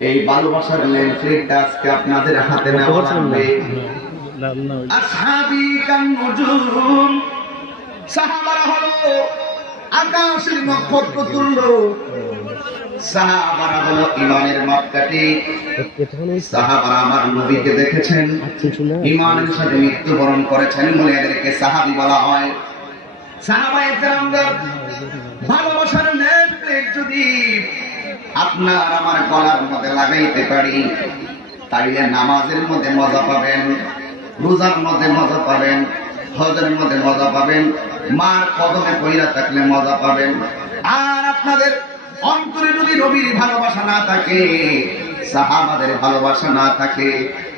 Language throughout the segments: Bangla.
এই ভালোবাসার লেন্সটা আজকে আপনাদের হাতে নেওয়া লাগবে। আসহাবি কান নুজুম সাহাবারা হলো আকাশের নক্ষত্র তুল্য। সাহাবারা হলো ইমানের মাপকাঠি। সাহাবারা আমার নবীকে দেখেছেন। ইমানের সাথে মৃত্যুবরণ করেছেন বলে এদেরকে সাহাবি বলা হয়। কেরামদের ভালোবাসার নেট যদি আপনার আমার গলার মধ্যে লাগাইতে পারি। তাইলে নামাজের মধ্যে মজা পাবেন, রোজার মধ্যে মজা পাবেন, হজের মধ্যে মজা পাবেন, মার কদমে পইরা থাকলে মজা পাবেন। আর আপনাদের অন্তরে যদি নবীর ভালোবাসা না থাকে, সাহাবাদের ভালোবাসা না থাকে,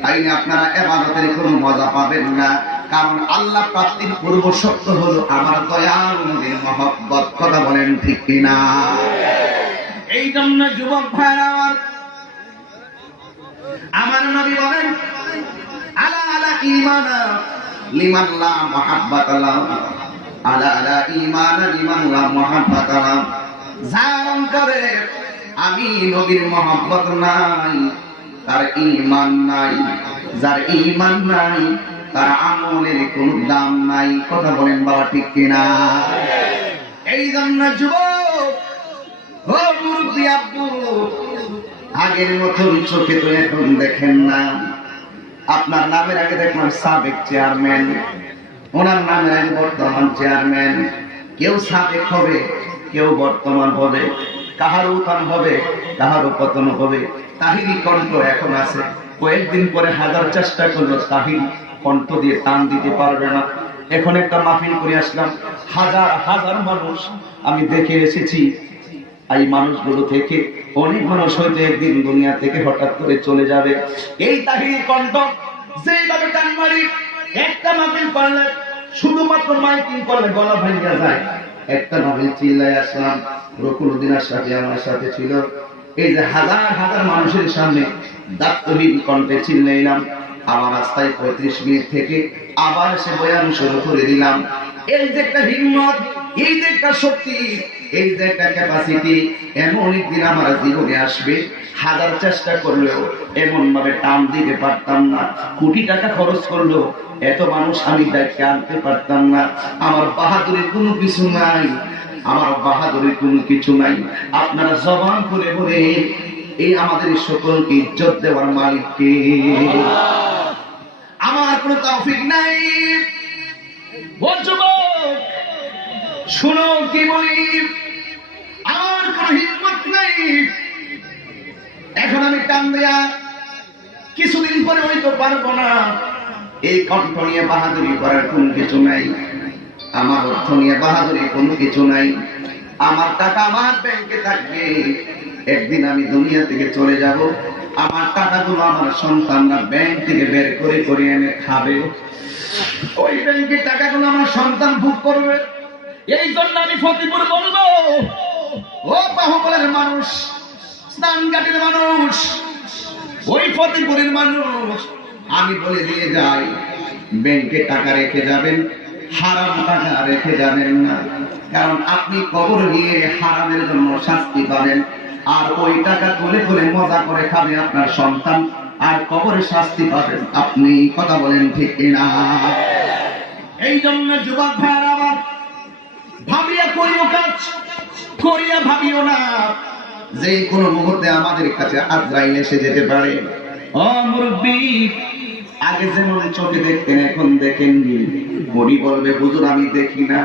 তাইলে আপনারা এবাদতের কোনো মজা পাবেন না। কারণ আল্লাহ প্রাপ্তির পূর্ব সত্য হলো আমার দয়াল নবীর মহব্বত। কথা বলেন ঠিক কিনা? এই জন্য যুবক ভাইরা আমার আমার নবী বলেন, আলা আলা ইমানা আলা আলা ইমানা আমি নবীর মহব্বত নাই, তার ইমান নাই, যার ইমান নাই, তার আমলের কোনো দাম নাই। কথা বলেন বাবা ঠিক কিনা? এই জন্য যুবক আগের মতন চোখে তো এখন দেখেন না। আপনার নামের আগে দেখলাম সাবেক চেয়ারম্যান, ওনার নামের আগে বর্তমান চেয়ারম্যান। কেউ সাবেক হবে, কেউ বর্তমান হবে কাহার উত্থান হবে, কাহারও পতন হবে। তাহিরি কণ্ঠ এখন আছে। কয়েকদিন পরে হাজার চেষ্টা করল তাহির কণ্ঠ দিয়ে টান দিতে পারবে না। এখন একটা মাহফিল করে আসলাম। হাজার হাজার মানুষ আমি দেখে এসেছি। এই মানুষগুলো থেকে অনেক মানুষ হয়তো একদিন দুনিয়া থেকে হঠাৎ করে চলে যাবে। এই তাহিরি কণ্ঠ, যেইভাবে টান মারি, একটা মাহফিল পারলে শুধুমাত্র মাইকিং করলে গলা ভাঙিয়া যায়। একটা মাহফিল চিল্লায় আসলাম রকুলুদ্দিনের সাথে আমার সাথে ছিল। এই যে হাজার হাজার মানুষের সামনে দাত্তহীন কণ্ঠে চিল্লাইলাম আমার রাস্তায় পঁয়ত্রিশ মিনিট থেকে আবার সে বয়ান শুরু করে দিলাম। এই যে একটা হিম্মত, এই যে একটা শক্তি এই একটা ক্যাপাসিটি এমন একদিন আমার জীবনে আসবে হাজার চেষ্টা করলেও এমন ভাবে টান দিতে পারতাম না কোটি টাকা খরচ করলেও এত মানুষ আমি দায়িত্বে আনতে পারতাম না। আমার বাহাদুরের কোনো কিছু নাই আমার বাহাদুরের কোনো কিছু নাই। আপনারা জবান করে বলে এই আমাদের সকলকে ইজ্জত দেওয়ার মালিককে। আমার কোনো তৌফিক নাই। যুবক শুনো কি বলি? আমার কোনো হিম্মত নাই। এখন আমি টান দেয়া কিছুদিন পরে হইতে পারব না। এই কণ্ঠ নিয়ে বাহাদুরি করার কোনো কিছু নাই। আমার অর্থ নিয়ে বাহাদুরি কোনো কিছু নাই। আমার টাকা আমার ব্যাংকে থাকবে। একদিন আমি দুনিয়া থেকে চলে যাব। আমার টাকাগুলো আমার সন্তানরা ব্যাংক থেকে বের করে করে এনে খাবে। ওই ব্যাংকের টাকাগুলো আমার সন্তান ভোগ করবে। এই জন্য আমি ফতিপুর বলব, ও বাহুবলের মানুষ স্নানঘাটের মানুষ, ওই ফতিপুরের মানুষ, আমি বলে দিয়ে যাই, ব্যাংকে টাকা রেখে যাবেন, হারাম টাকা রেখে যাবেন না। কারণ আপনি কবর গিয়ে হারামের জন্য শাস্তি পাবেন, আর ওই টাকা তুলে তুলে মজা করে খাবে আপনার সন্তান, আর কবরে শাস্তি পাবেন। আপনি কথা বলেন ঠিক কিনা? এই জন্য যুবক আমার ভাবিয়া করিও কাজ, করিয়া ভাবিও না। যে কোনো মুহূর্তে আমাদের কাছে আজরাইল এসে যেতে পারে। ও মুরব্বী, আগে যেমন চোখে দেখতেন, এখন দেখেননি। বড়ি বলবে, হুজুর, আমি দেখি না।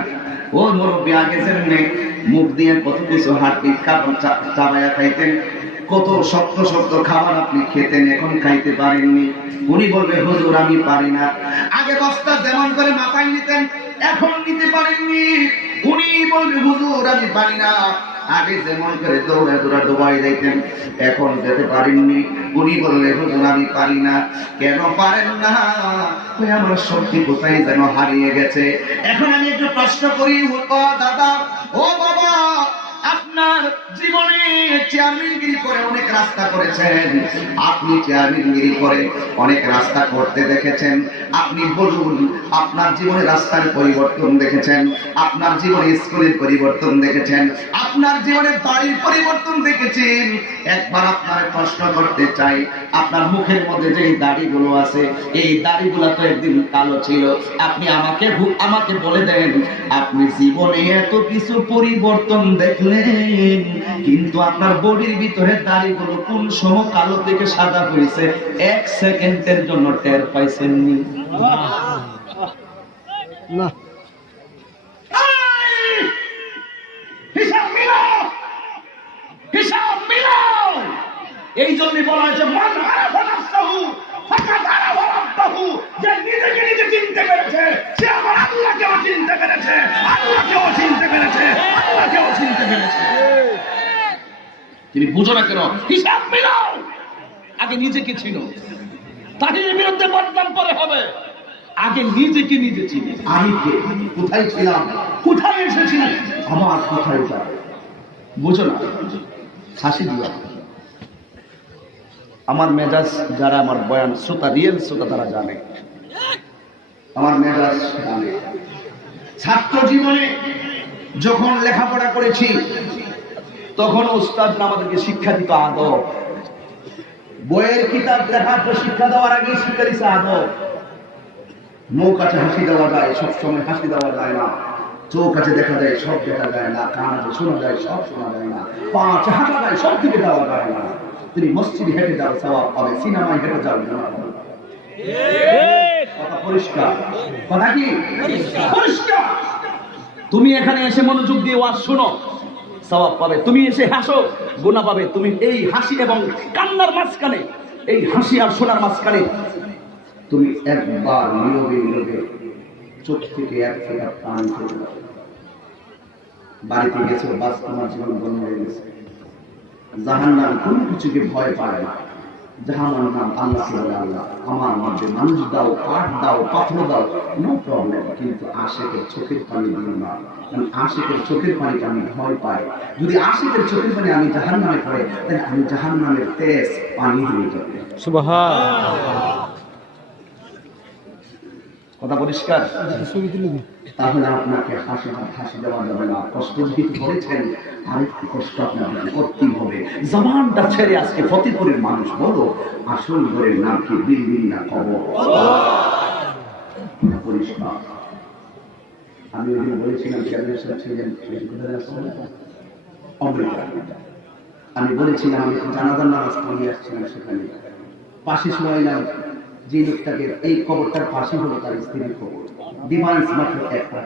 ও মুরব্বী, আগে যেমন মুখ দিয়ে কত কিছু হাঁটি খাবার চাবায়া খাইতেন, কত শক্ত শক্ত খাবার আপনি খেতেন, এখন খাইতে পারেননি। উনি বলবে, হুজুর, আমি পারি না। আগে বস্তা যেমন করে মাথায় নিতেন, এখন নিতে পারেননি। উনি বলবে, হুজুর, আমি পারি না। আগে যেমন করে দৌড়া দৌড়া ডুবাই যাইতেন, এখন যেতে পারেননি। উনি বললে, হুজুর, আমি পারি না। কেন পারেন না? আমার শক্তি কোথায় যেন হারিয়ে গেছে? এখন আমি একটু প্রশ্ন করি দাদা। ও আপনার জীবনে চেয়ারম্যানগিরি করে অনেক রাস্তা করেছেন। আপনি চেয়ারম্যানগিরি করে অনেক রাস্তা করতে দেখেছেন। আপনি বলুন, আপনার জীবনে রাস্তার পরিবর্তন দেখেছেন, আপনার জীবনে স্কুলের পরিবর্তন দেখেছেন, আপনার জীবনে বাড়ির পরিবর্তন দেখেছেন। একবার আপনার প্রশ্ন করতে চাই, আপনার মুখের মধ্যে যে দাড়িগুলো আছে, এই দাড়িগুলো তো একদিন কালো ছিল। আপনি আমাকে আমাকে বলে দেন, আপনি জীবনে এত কিছু পরিবর্তন দেখলেন। কিন্তু আপনার বডির ভিতরে দাড়িগুলো কোন সময় কালো থেকে সাদা হয়েছে এক সেকেন্ডের জন্য টের পাইছেননি। না এই! হিসাব মিলাও হিসাব মিলাও এই জন্য বলা হয়েছে মান আরাফা নাফসাহু ফাকাদ আরাফা রাব্বাহু যে নিজেকে নিজে চিনতে পেরেছে সে আমার আল্লাহকেও চিনতে পেরেছে আল্লাহকেও চিনতে পেরেছে আল্লাহকেও চিনতে পেরেছে তিনি বুঝো না কেন? হিসাব মিলাও। আগে নিজেকে ছিল তাহিরের বিরুদ্ধে বদনাম করে হবে। আগে নিজেকে নিজে চিনি। আমি কে কোথায় ছিলাম? কোথায় এসেছিলাম আমার কোথায় যাবে বুঝো না হাসি দিও। আমার মেজাজ যারা আমার বয়ান শ্রোতা রিয়েল শ্রোতা তারা জানে। আমার মেজাজ জানে। ছাত্র জীবনে যখন লেখাপড়া করেছি তখন উস্তাদ আমাদেরকে শিক্ষা দিত আদব। বইয়ের কিতাব দেখার পর শিক্ষা দেওয়ার আগে শিক্ষা দিছে আদব। মুখ আছে, হাসি দেওয়া যায় সব সময় হাসি দেওয়া যায় না। চোখ আছে, দেখা যায়, সব দেখা যায় না। কান আছে, শোনা যায়, সব শোনা যায় না। পা আছে, হাঁটা যায়, সব দিকে দেওয়া যায় না। তুমি মসজিদে হেঁটে যাও সবাব পাবে, সিনেমায় হেঁটে যাও কথা পরিষ্কার। কথা কি? পরিষ্কার। তুমি এখানে এসে মনোযোগ দিয়ে ওয়াজ শোনো। সওয়াব পাবে। তুমি এসে হাসো, গোনা পাবে। তুমি এই হাসি এবং কান্নার মাঝখানে, এই হাসি আর শোনার মাঝখানে তুমি একবার নীরবে নীরবে চোখ থেকে এক ফেরার পান বাড়িতে গেছে, বাস তোমার জীবন বন্ধ হয়ে গেছে। জাহান্নাম কোনো কিছুকে ভয় পায় না। জাহান নাম আল্লাহ আল্লাহ। আমার মধ্যে মানুষ দাও কাঠ দাও, পাথর দাও নো প্রবলেম কিন্তু আশেকের চোখের পানি দিও না। কারণ আশেকের চোখের আমি ভয় পাই। যদি আশেকের চোখের পানি আমি জাহান নামে পড়ে, তাহলে আমি জাহান নামের তেজ পানি হয়ে যাবে। কথা পরিষ্কার? দিন। তাহলে আপনাকে হাসি হাসি দেওয়া যাবে না। কষ্ট যেহেতু করেছেন আরেকটু কষ্ট আপনাকে করতেই হবে। জবানটা ছেড়ে আজকে ফতেপুরের মানুষ বলো আসল ঘরের নাম কি? বিল্ডিং না খবর পরিষ্কার। আমি ওই দিন বলেছিলাম চেয়ারম্যান সাহেব ছিলেন আমি বলেছিলাম আমি জানাজার নামাজ পড়িয়ে আসছিলাম সেখানে। পাশে শোয়াইলাম যে লোকটাকে এই খবরটার পাশে হলো তার স্ত্রীর খবর ডিমান্ড মাত্র একটা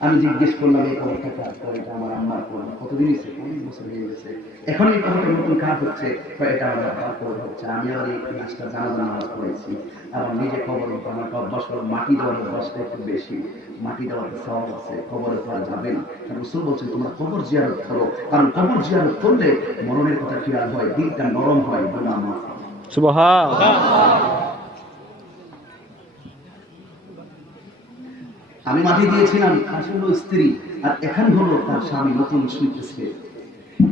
আমি জিজ্ঞেস করলাম, এই খবরটা কার? পর এটা আমার আম্মার পর কতদিন হয়েছে? অনেক বছর হয়ে গেছে। এখন এই খবরটা নতুন খারাপ হচ্ছে এটা আমার আব্বার খবর হচ্ছে। আমি আবার এই নাচটা জানাজার নামাজ পড়েছি। আমার নিজে হতো আমার অভ্যাস করো মাটি দেওয়ার অভ্যাসটা একটু বেশি। মাটি দেওয়ার সব আছে খবরে করা যাবে না। রসুল বলছেন তোমরা কবর জিয়ারত করো। কারণ কবর জিয়ারত করলে মরণের কথা খেয়াল হয়? দিলটা নরম হয় গোনা মাফ সুবহান। আমি মাটি দিয়েছিলাম আসলে স্ত্রী আর এখন হলো তার স্বামী নতুন শুনতেছে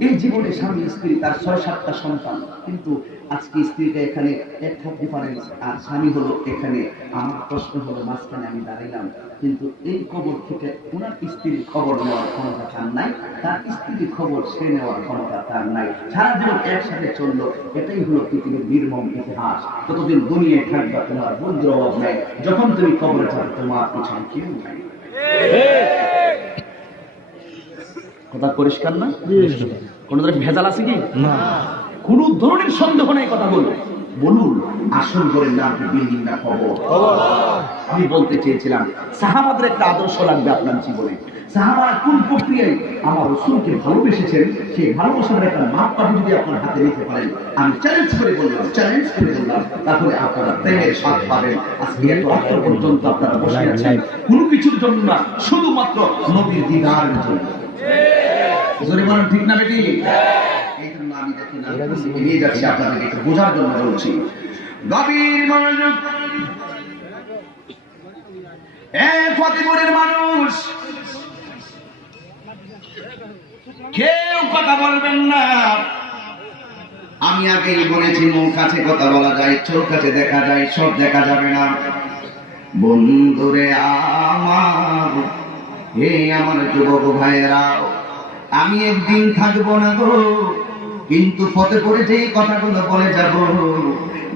এই জীবনে স্বামী স্ত্রী, তার ছয়, সাতটা সন্তান। কিন্তু আজকে স্ত্রীটা এখানে এক থাক ডিফারেন্স আর স্বামী হলো এখানে। আমার প্রশ্ন হলো, মাঝখানে আমি দাঁড়াইলাম। কিন্তু এই খবর থেকে ওনার স্ত্রীর খবর নেওয়ার ক্ষমতা তার নাই। তার স্ত্রীর খবর সে নেওয়ার ক্ষমতা তার নাই। সারা জীবন একসাথে চলল, এটাই হলো পৃথিবীর নির্মম ইতিহাস। ততদিন দুনিয়ায় থাকবা, তোমার বন্ধুর অভাব নাই। যখন তুমি কবরে যাবে, তোমার পিছনে কেউ নাই। কথা পরিষ্কার না? কোন ধরনের ভেজাল আছে কি? না। কোন ধরনের সন্দেহ নেই কথা বলুন। বলুন আসল ঘরের নাম কি বিল্ডিং না খবর আমি বলতে চেয়েছিলাম সাহাবাদের একটা আদর্শ লাগবে আপনার জীবনে। সাহাবারা কোন প্রক্রিয়ায় আমার রসুলকে ভালোবেসেছেন সেই ভালোবাসার একটা মাপকাঠি যদি আপনার হাতে নিতে পারেন আমি চ্যালেঞ্জ করে বললাম চ্যালেঞ্জ করে বললাম তাহলে আপনারা প্রেমের স্বাদ পাবেন। আজকে এত রাত্র পর্যন্ত আপনারা বসে আছেন। কোনো কিছুর জন্য না শুধুমাত্র নবীর দিদারের জন্য। জোরে বলেন ঠিক না বেটি? এই জন্য আমি দেখি না নিয়ে যাচ্ছি আপনাদেরকে একটু বোঝার জন্য বলছি। গভীর মনোযোগ এ ফতেপুরের মানুষ কেউ কথা বলবেন না। আমি আগেই বলেছি মুখ কাছে কথা বলা যায় চোখ কাছে দেখা যায় সব দেখা যাবে না। বন্ধুরে আমার হে আমার যুবক ভাইয়েরা আমি একদিন থাকব না গো। কিন্তু পথে পড়ে যেই কথাগুলো বলে যাব,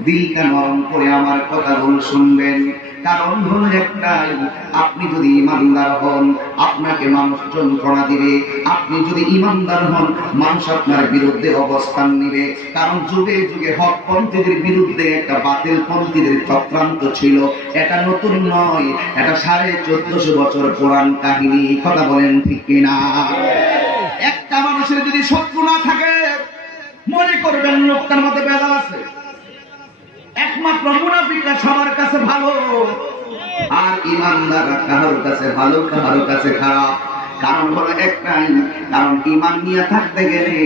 দিলটা নরম করে আমার কথাগুলো শুনবেন। কারণ হলো একটাই, আপনি যদি ইমানদার হন, আপনাকে মানুষ যন্ত্রণা দিবে। আপনি যদি ইমানদার হন, মানুষ আপনার বিরুদ্ধে অবস্থান নিবে। কারণ যুগে যুগে হক পন্থীদের বিরুদ্ধে একটা বাতিল পন্থীদের চক্রান্ত ছিল। এটা নতুন নয়, এটা সাড়ে চোদ্দশো বছর পুরান কাহিনী। কথা বলেন ঠিক কিনা? মানুষের যদি শত্রু না থাকে, মনে করবেন লোকটার মধ্যে বেদা আছে। একমাত্র মুনাফিকরা সবার কাছে ভালো, আর ইমানদাররা কারোর কাছে ভালো, কারোর কাছে খারাপ। কারণ হলো একটাই, কারণ ইমান নিয়ে থাকতে গেলে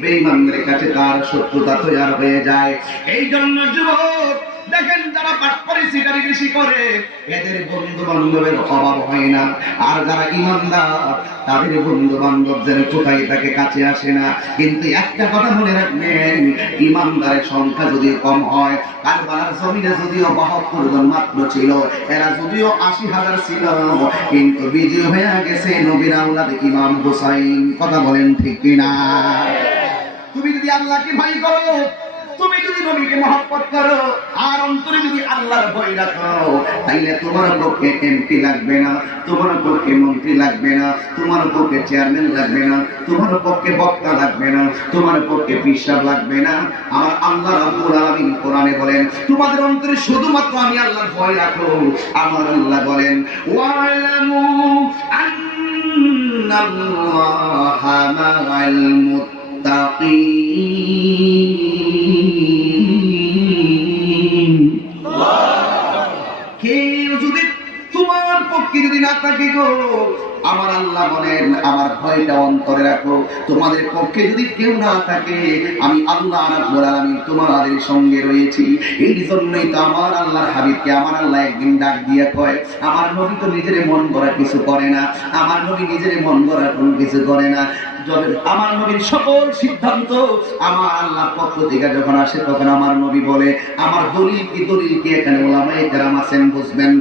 বেঈমানদের কাছে তার শত্রুতা তৈরি হয়ে যায়। এই জন্য যুবক দেখেন যারা পাঠ করে সিটারি বেশি করে, এদের বন্ধু বান্ধবের অভাব হয় না। আর যারা ইমানদার, তাদের বন্ধু বান্ধব যেন কোথায় তাকে কাছে আসে না। কিন্তু একটা কথা মনে রাখবেন, ইমানদারের সংখ্যা যদি কম হয়, কারবালার জমিনে যদিও বাহাত্তর জন মাত্র ছিল, এরা যদিও আশি হাজার ছিল, কিন্তু বিজয় হয়ে গেছে নবীর আউলাদ ইমাম হুসাইন। কথা বলেন ঠিক কিনা? তুমি যদি আল্লাহকে ভয় করো তুমি যদি নবীকে মহব্বত করো, আর অন্তরে যদি আল্লাহর ভয় রাখো, তাইলে তোমার পক্ষে এমপি লাগবে না, তোমার পক্ষে মন্ত্রী লাগবে না, তোমার পক্ষে চেয়ারম্যান লাগবে না, তোমার পক্ষে বক্তা লাগবে না, তোমার পক্ষে পিসাব লাগবে না। আমার আল্লাহ রাব্বুল আলামিন কোরআনে বলেন, তোমাদের অন্তরে শুধুমাত্র আমি আল্লাহর ভয় রাখো। আমার আল্লাহ বলেন, ওয়ালামু আন্নাল্লাহা মা'আল মুত্তাকিন। আমার আল্লাহ বলেন, আমার ভয়টা অন্তরে রাখো। তোমাদের পক্ষে যদি কেউ না থাকে, আমি আল্লাহ তোমাদের সঙ্গে রয়েছি। এই জন্যই তো আমার আল্লাহর হাবিবকে আমার আল্লাহ একদিন ডাক দিয়ে কয়, আমার নবী তো নিজের মন করা কিছু করে না, আমার নবী নিজের মন করা কোনো কিছু করে না। আমার নবীর সকল সিদ্ধান্ত আমার আল্লাহর পক্ষ থেকে যখন আসে, তখন আমার নবী বলে, আমার দলিল কি? দলিল কি এখানে ওলামায়ে কেরাম আছেন, বুঝবেন?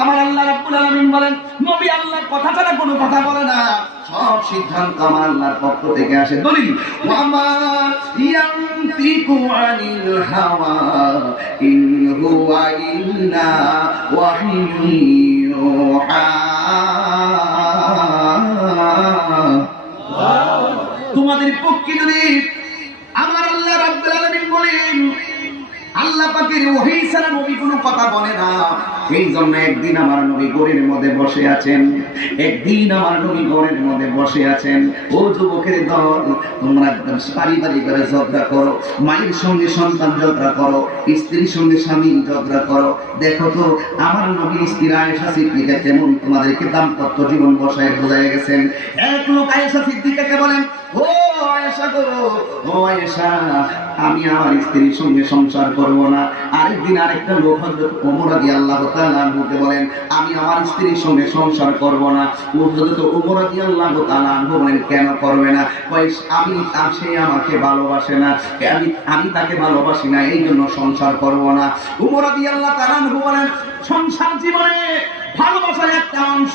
আমার আল্লাহ রাব্বুল আলামিন বলেন, নবী আল্লাহর কথা ছাড়া কোনো কথা বলে না। সব সিদ্ধান্ত আমার আল্লাহর পক্ষ থেকে আসে। দলিল, ওয়ামা আনিল হাওয়া, ইন হুয়া ইল্লা ওয়াহিয়ুন ইউহা। তোমাদের পক্ষে যদি আমার আল্লাহ রাব্বুল আলামিন বলেন, আল্লাহ পাকের ওহী ছাড়া নবী কোনো কথা বলে না। এই জন্য একদিন আমার নবী গড়ের মধ্যে বসে আছেন। একদিন আমার নবী গড়ের মধ্যে বসে আছেন। ও যুবকের দল, তোমরা পারিবারিক ভাবে ঝগড়া করো, মায়ের সঙ্গে সন্তান ঝগড়া করো, স্ত্রীর সঙ্গে স্বামী ঝগড়া করো। দেখো তো, আমার নবী স্ত্রী আয়েশা সিদ্দিকা কেমন তোমাদেরকে দাম্পত্য জীবন বসায় বোঝায় গেছেন। এক লোক আয়েশা সিদ্দিকাকে বলেন আমি আমার স্ত্রীর সঙ্গে সংসার করব না। আরেকদিন আরেকটা লোক হযরত ওমর রাদিয়াল্লাহু তাআলা আনহুকে বলেন, আমি আমার স্ত্রীর সঙ্গে সংসার করব না। ও হযরত ওমর রাদিয়াল্লাহু তাআলা আনহু বলেন, কেন করবে না? আমি সে আমাকে ভালোবাসে না। আমি আমি তাকে ভালোবাসি না এই জন্য সংসার করব না। রাদিয়াল্লাহু তাআলা আনহু বলেন, সংসার জীবনে ভালোবাসার একটা অংশ।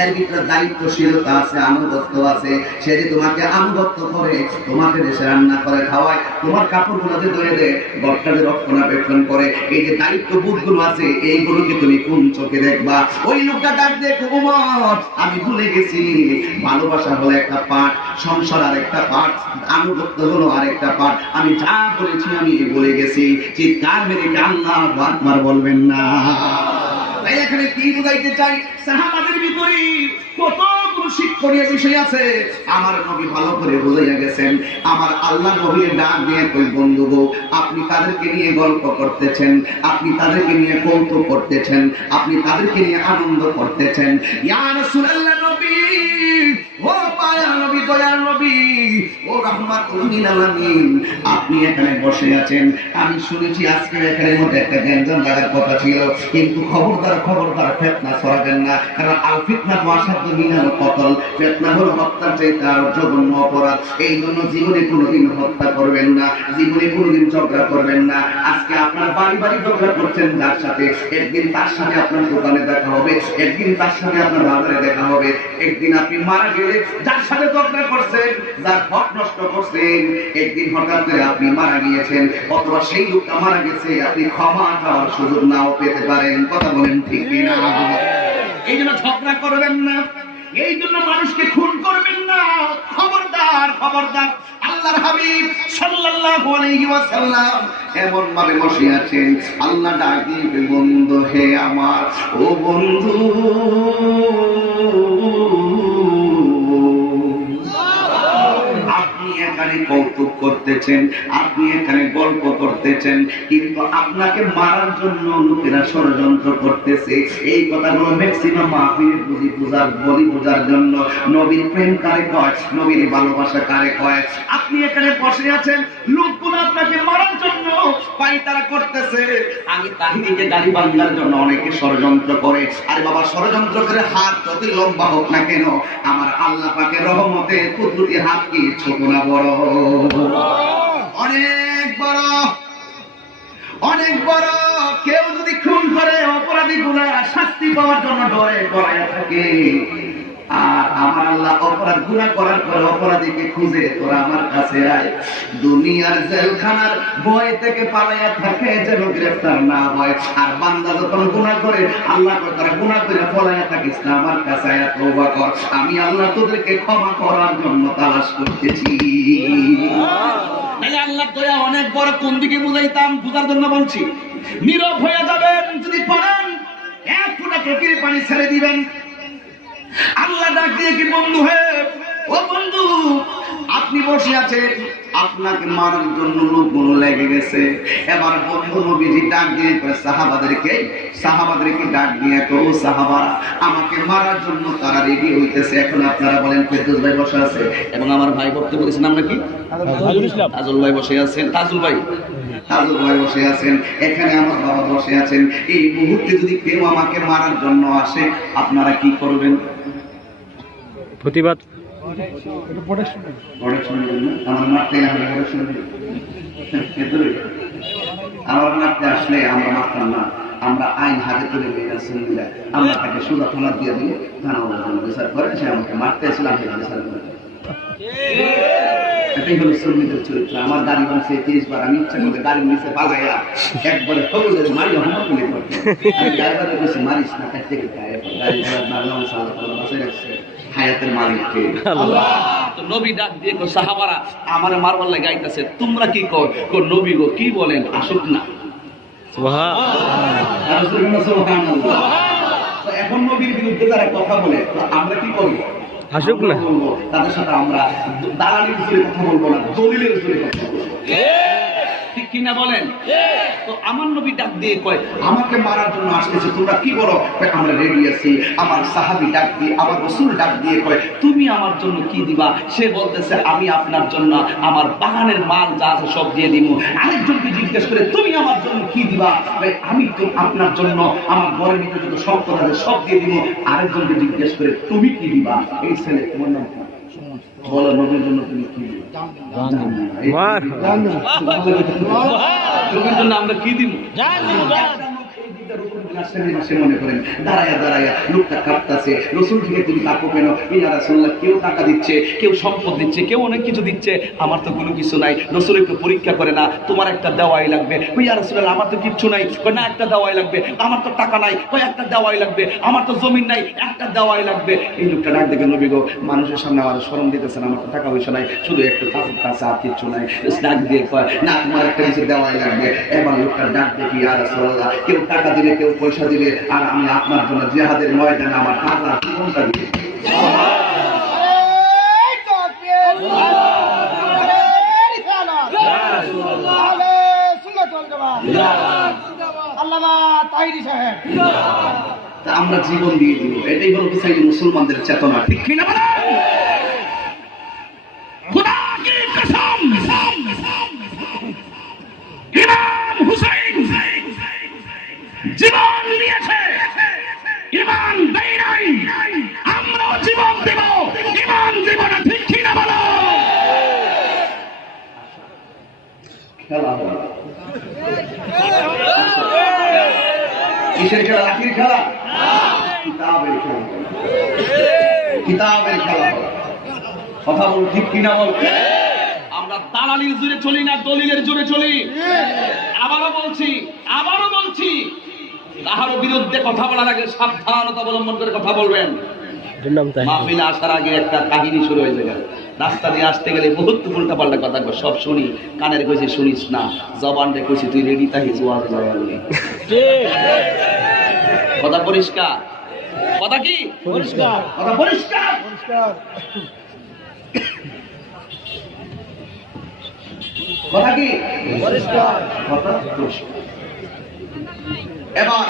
এর ভিতরে দায়িত্বশীলতা আছে, আনুগত্য আছে। সে যে তোমাকে আনুগত্য করে, তোমাকে দেশে রান্না করে, খাওয়ায়, তোমার কাপড়গুলোতে ধরে দেয় ঘরটাতে রক্ষণাবেক্ষণ করে, এই যে দায়িত্ব বোধগুলো আছে এইগুলোকে তুমি কোন চোখে দেখবা? ওই লোকটা ডাক দেখো আমি ভুলে গেছি। ভালোবাসা হলো একটা পাঠ, সংসার আর একটা পাঠ, আনুগত্য হলো আর একটা পাঠ। আমি যা বলেছি, আমি বলে গেছি। চিৎকার মেরে আকবার বলবেন না। তাই এখানে চাই? সাহাবাদের কত আমার ডাক বন্ধু আপনি তাদেরকে নিয়ে গল্প করতেছেন, আপনি তাদেরকে নিয়ে কৌতুক করতেছেন, আপনি তাদেরকে নিয়ে আনন্দ করতেছেন। নবী! ও পায়া নবী, দয়ার নবী, ও রহমাতুল আপনি এখানে বসে আছেন। আমি শুনেছি আজকে এখানে মধ্যে একটা গ্যাঞ্জাম লাগার কথা ছিল, কিন্তু খবরদার খবরদার ফেতনা ছড়াবেন না, কারণ আল ফিতনা তো আসাধ্য মিনাল কতল। ফেতনা হলো হত্যার চাইতে আরও জঘন্য অপরাধ। এই জন্য জীবনে কোনোদিন হত্যা করবেন না, জীবনে কোনোদিন ঝগড়া করবেন না। আজকে আপনার বাড়ি বাড়ি ঝগড়া করছেন যার সাথে। একদিন তার সাথে আপনার দোকানে দেখা হবে, একদিন তার সাথে আপনার বাজারে দেখা হবে। একদিন আপনি মারা গেলে যার সাথে ঝগড়া করছেন, যার হক নষ্ট করছেন, একদিন হঠাৎ করে আপনি মারা গিয়েছেন, অথবা সেই লোকটা মারা গেছে, আপনি ক্ষমা চাওয়ার সুযোগ নাও পেতে পারেন। কথা বলেন ঠিক কিনা? এই জন্য ঝগড়া করবেন না। এই জন্য মানুষকে খুন করবেন না। খবরদার খবরদার। আল্লাহর হাবিব সাল্লাল্লাহু আলাইহি ওয়াসাল্লাম এমন ভাবে বসে আছেন, আল্লাহ ডাক বন্ধু, হে আমার, ও বন্ধু এখানে কৌতুক করতেছেন, আপনি এখানে গল্প করতেছেন, কিন্তু আপনাকে মারার জন্য লোকেরা ষড়যন্ত্র করতেছে। এই কথাগুলো ম্যাক্সিমাম মাহফিল বুঝি বুঝার বলি বোঝার জন্য নবীর প্রেম কারে কয়, নবীর ভালোবাসা কারে কয়? আপনি এখানে বসে আছেন, লোকগুলো আপনাকে মারার জন্য পাই তারা করতেছে। আমি কাহিনীকে গাড়ি বাংলার জন্য অনেকে ষড়যন্ত্র করে। আরে বাবা ষড়যন্ত্র করে হাত যতই লম্বা হোক না কেন, আমার আল্লাহ পাকে রহমতে কুদরতি হাত কি ছোট না বড়? অনেক বড় অনেক বড়, কেউ যদি খুন করে, অপরাধী গুলা শাস্তি পাওয়ার জন্য ডরে, ডরাইয়া থাকে। আর আমার আল্লাহ অপরাধ গুণা করার পর অপরাধীকে খুঁজে তোরা আমার কাছে আয়। দুনিয়ার জেলখানার ভয় থেকে পালাইয়া থাকে যেন গ্রেফতার না হয়। আর বান্দা যখন গুণা করে, আল্লাহ তারা গুণা করে পলাইয়া থাকিস না, আমার কাছে আয়া, তওবা কর। আমি আল্লাহ তোদেরকে ক্ষমা করার জন্য তালাশ করতেছি। আল্লাহ দয়া অনেক বড় কোন দিকে বুঝাইতাম বুঝার জন্য বলছি। নীরব হয়ে যাবেন, যদি পারেন, এক ফোঁটা চোখের পানি ছেড়ে দিবেন। আল্লাহ ডাক দিয়ে কি বন্ধু হে? ও বন্ধু আপনি বসে আছেন। আপনাকে মারার জন্য লোকগুলো লেগে গেছে। এবার বন্ধু নবীজি ডাক দিয়ে সাহাবাদেরকে সাহাবাদেরকে ডাক দিয়ে তো সাহাবা আমাকে মারার জন্য তারা রেডি হইতেছে। এখন আপনারা বলেন ফেরদৌস ভাই বসে আছে এবং আমার ভাই বক্তব্য দিয়েছেন। আমরা কি তাজুল ভাই বসে আছেন। তাজুল ভাই তাজুল ভাই বসে আছেন। এখানে আমার বাবা বসে আছেন। এই মুহূর্তে যদি কেউ আমাকে মারার জন্য আসে আপনারা কি করবেন? প্রতিবাদ। প্রোডাকশন আমার নাতে আসলে আমরা মারতাম না। আমরা আইন হাতে তুলে নিয়ে আমরা তাকে সুরা থানা দিয়ে দিই থানা বিচার করে। সে আমাকে মারতে এসেছিল আমি তাকে বিচার করে এটাই হলো চরিত্র। আমার গাড়ি বানছে তেইশ বার আমি ইচ্ছা করে পালাইয়া একবারে মারি হমা তুলে করতে আমি ড্রাইভারের মারিস না গাড়ি বাসায় রাখছে। হায়াতের মালিককে। নবী ডাক দিয়ে কো সাহাবারা আমার মারবার লাগে আইতাছে তোমরা কি কর কো নবী গো কি বলেন? আসুক না। এখন নবীর বিরুদ্ধে যারা কথা বলে আমরা কি করি? আসুক না। তাদের সাথে আমরা দালালির জোরে কথা বলব না দলিলের জোরে কথা বলব ঠিক কিনা বলেন? তো আমার নবী ডাক দিয়ে কয়, আমাকে মারার জন্য আসতেছে, তোমরা কি বলো? আমরা রেডি আছি। আমার সাহাবি ডাক দিয়ে, আমার রসুল ডাক দিয়ে কয়, তুমি আমার জন্য কি দিবা? সে বলতেছে, আমি আপনার জন্য আমার বাগানের মাল যা আছে সব দিয়ে দিব আরেকজনকে জিজ্ঞেস করে, তুমি আমার জন্য কি দিবা? ভাই আমি তো আপনার জন্য আমার ঘরের ভিতরে যত সম্পদ আছে সব দিয়ে দিব আরেকজনকে জিজ্ঞেস করে, তুমি কি দিবা? এই ছেলে, তোমার নাম? বলো, নবীর জন্য তুমি কি দিবা? আমরা কি দিব সে মনে করেন লোকটা কাঁপতাছে, রসুল থেকে তুমি কাঁপো কেন? ইয়া রাসূলুল্লাহ, কেউ টাকা দিচ্ছে, কেউ সম্পদ দিচ্ছে, কেউ অনেক কিছু দিচ্ছে, আমার তো কোনো কিছু নাই, রসুল একটু পরীক্ষা করে না, তোমার একটা দেওয়াই লাগবে। ওই আর রসুল আমার তো কিচ্ছু নাই। না, একটা দেওয়াই লাগবে, আমার তো টাকা নাই। একটা দেওয়াই লাগবে, আমার তো জমিন নাই, একটা দেওয়াই লাগবে। এই লোকটা ডাক দেখে, নবী মানুষের সামনে আমার শরম দিতেছেন, আমার তো টাকা পয়সা নাই, শুধু একটু কাছে কাছে আর কিচ্ছু নাই। ডাক দিয়ে না, তোমার একটা কিছু দেওয়াই লাগবে। এবার লোকটা ডাক দেখি আর রাসূলুল্লাহ, কেউ টাকা দিলে কেউ পয়সা দিবে আর আমি আপনার জন্য জিহাদের ময়দানে আমার হাজার জীবনটা দিবে আমরা জীবন দিয়ে দিব। এটাই হলো মুসলমানদের চেতনা ঠিক কিনা কিসের খেলা? লাঠির খেলা? কিতাবের খেলা কিতাবের খেলা কথা বল ঠিক কিনা বল? আমরা দালালির চলি না দলিলের জুড়ে চলি। আবারও বলছি আবারও বলছি কাহারও বিরুদ্ধে কথা বলার আগে সাবধানতা অবলম্বন করে কথা বলবেন। মাহফিলে আসার আগে একটা কাহিনী শুরু হয়ে যাবে রাস্তা দিয়ে আসতে গেলে বহুত উল্টা পাল্টা কথা কয়, সব শুনি কানের কইছে শুনিস না জবান রে কইছে তুই রেডি থাকিস ওয়াজ জবানি কথা পরিষ্কার? কথা কি? পরিষ্কার। কথা পরিষ্কার? কথা কি? কথা পরিষ্কার। এবার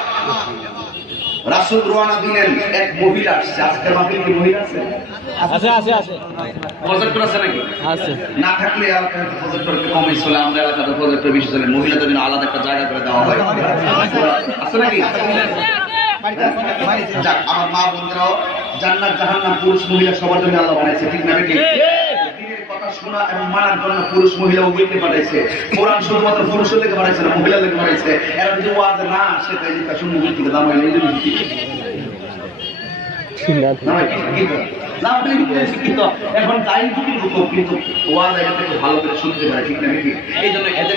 রাসুল রোয়ানা দিলেন এক মহিলা আসছে আজকে মাহফিল কি মহিলা আছে? আছে আছে আছে প্রজেক্টর আছে নাকি? আছে। না থাকলে এলাকায় প্রজেক্টরকে কমই চলে আমরা এলাকাতে প্রজেক্টর বেশি চলে মহিলাদের জন্য আলাদা একটা জায়গা করে দেওয়া হয়। আছে নাকি? যাক আমার মা বোনরাও জান্নাত জাহান্নাম পুরুষ মহিলা সবার জন্য আল্লাহ বানাইছে ঠিক না ঠিক। শোনা এবং মানার জন্য পুরুষ মহিলা উভয়কে পাঠাইছে কোরআন শুধুমাত্র পুরুষের লেগে বানাইছে না মহিলা লেগে বানাইছে। এরা যদি ওয়াজ না আসে তাই যে মুখের থেকে দাম এই না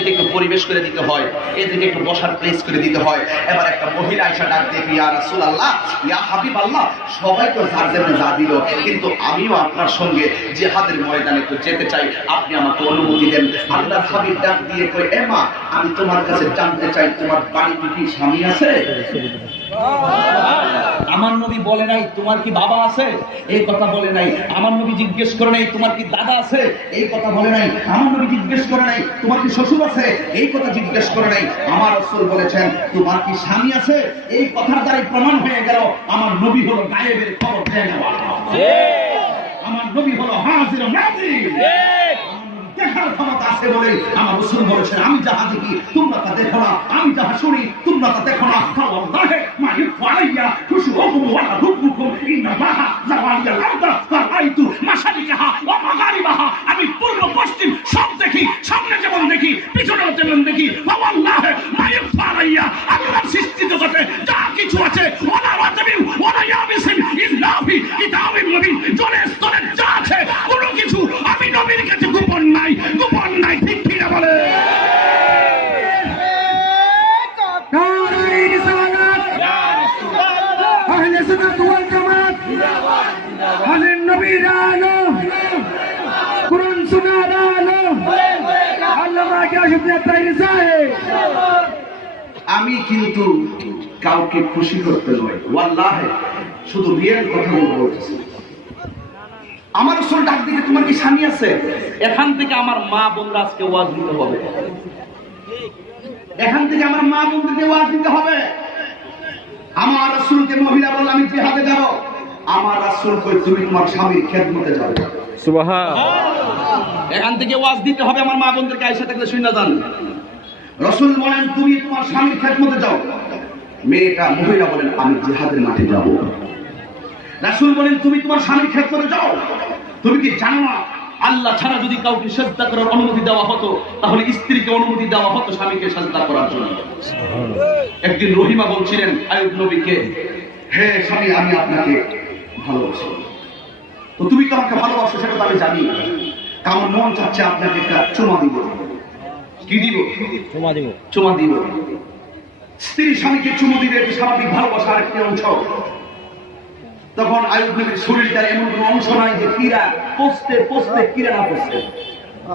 কিন্তু পরিবেশ করে দিতে হয়, এদেরকে একটু বসার প্লেস করে দিতে হয়। এবার একটা মহিলা এসে ডাক দিয়ে রাসূলুল্লাহ, ইয়া হাবিবাল্লাহ, সবাই তো যার যা দিল। কিন্তু আমিও আপনার সঙ্গে জিহাদের ময়দানে একটু যেতে চাই। আপনি আমাকে অনুমতি দেন। আল্লাহ হাবিব ডাক দিয়ে কই এ মা, আমি তোমার কাছে জানতে চাই, তোমার বাড়িতে কি স্বামী আছে? আমার নবী বলে নাই তোমার কি বাবা আছে? এই কথা বলে নাই। আমার নবী জিজ্ঞেস করে নাই তোমার কি দাদা আছে? এই কথা বলে নাই। আমার নবী জিজ্ঞেস করে নাই তোমার কি শ্বশুর আছে? এই কথা জিজ্ঞেস করে নাই। আমার রসুল বলেছেন তোমার কি স্বামী আছে? এই কথার দ্বারাই প্রমাণ হয়ে গেল আমার নবী হলো গায়েবের খবর দেয় নেওয়া। আমার নবী হলো হাজির নাজির। দেখার ক্ষমতা আছে বলে আমার রসুল বলেছেন, আমি যাহা দেখি, তোমরা তা দেখো না। আমি যাহা শুনি, তোমরা তা দেখো না। মা ইফআলাইয়া খুশুউকুম ওয়া হুবুকুম ইন্নাল্লাহা জাওয়ালিয়াল আরদা ফারাইতু কাউকে খুশি করতে নয়। ওয়াল্লাহে শুধু রিয়েল কথাগুলো বলতেছি। আমার রসুল ডাক দিকে তোমার কি স্বামী আছে? এখান থেকে আমার মা বোনরা আজকে ওয়াজ দিতে হবে। এখান থেকে আমার মা বোনদেরকে ওয়াজ দিতে হবে। আমার রাসূলকে মহিলা বলল আমি জিহাদে যাব। আমার রাসূল কই তুমি তোমার স্বামীর খেদমতে যাবে। সুবহান। এখান থেকে ওয়াজ দিতে হবে আমার মা বোনদেরকে আইসা থাকলে শুনে যান। রসুল বলেন তুমি তোমার স্বামীর খেদমতে যাও। মেয়েটা মহিলা বলেন আমি জিহাদের মাঠে যাব। রাসূল বলেন তুমি তোমার স্বামীর খেদমতে যাও। তুমি কি জানো না আল্লাহ ছাড়া যদি কাউকে শ্রদ্ধা করার অনুমতি দেওয়া হতো তাহলে স্ত্রীকে অনুমতি দেওয়া হতো স্বামীকে শ্রদ্ধা করার জন্য। একদিন রহিমা বলছিলেন আয়ুব নবীকে হে স্বামী আমি আপনাকে ভালোবাসি। তো তুমি তো আমাকে ভালোবাসো সেটা তো আমি জানি। আমার মন চাচ্ছে আপনাকে একটা চুমা দিব। কি দিব? তোমা দিব। চুমা দিব। স্ত্রী স্বামীকে চুমু দিবে এটি স্বাভাবিক ভালোবাসার একটি অংশ। তখন আয়ুব নবীর শরীরটার এমন কোনো অংশ নাই যে কিরা পোস্তে পোস্তে কিরা না পোস্তে।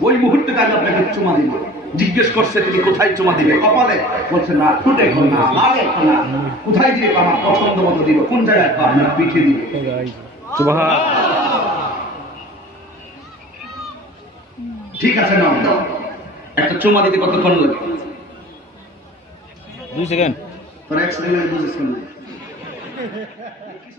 ওই মুহূর্তে আমি আপনাকে চুমা দিব জিজ্ঞেস করছে তুমি কোথায় চুমা দিবে কপালে বলছে না ঠোঁটে না লালে না। কোথায় দিবে আমার পছন্দ মতো দিব কোন জায়গায় আপনার পিঠে দিবে ঠিক আছে দাও একটা চুমা দিতে কতক্ষণ লাগে? দুই সেকেন্ড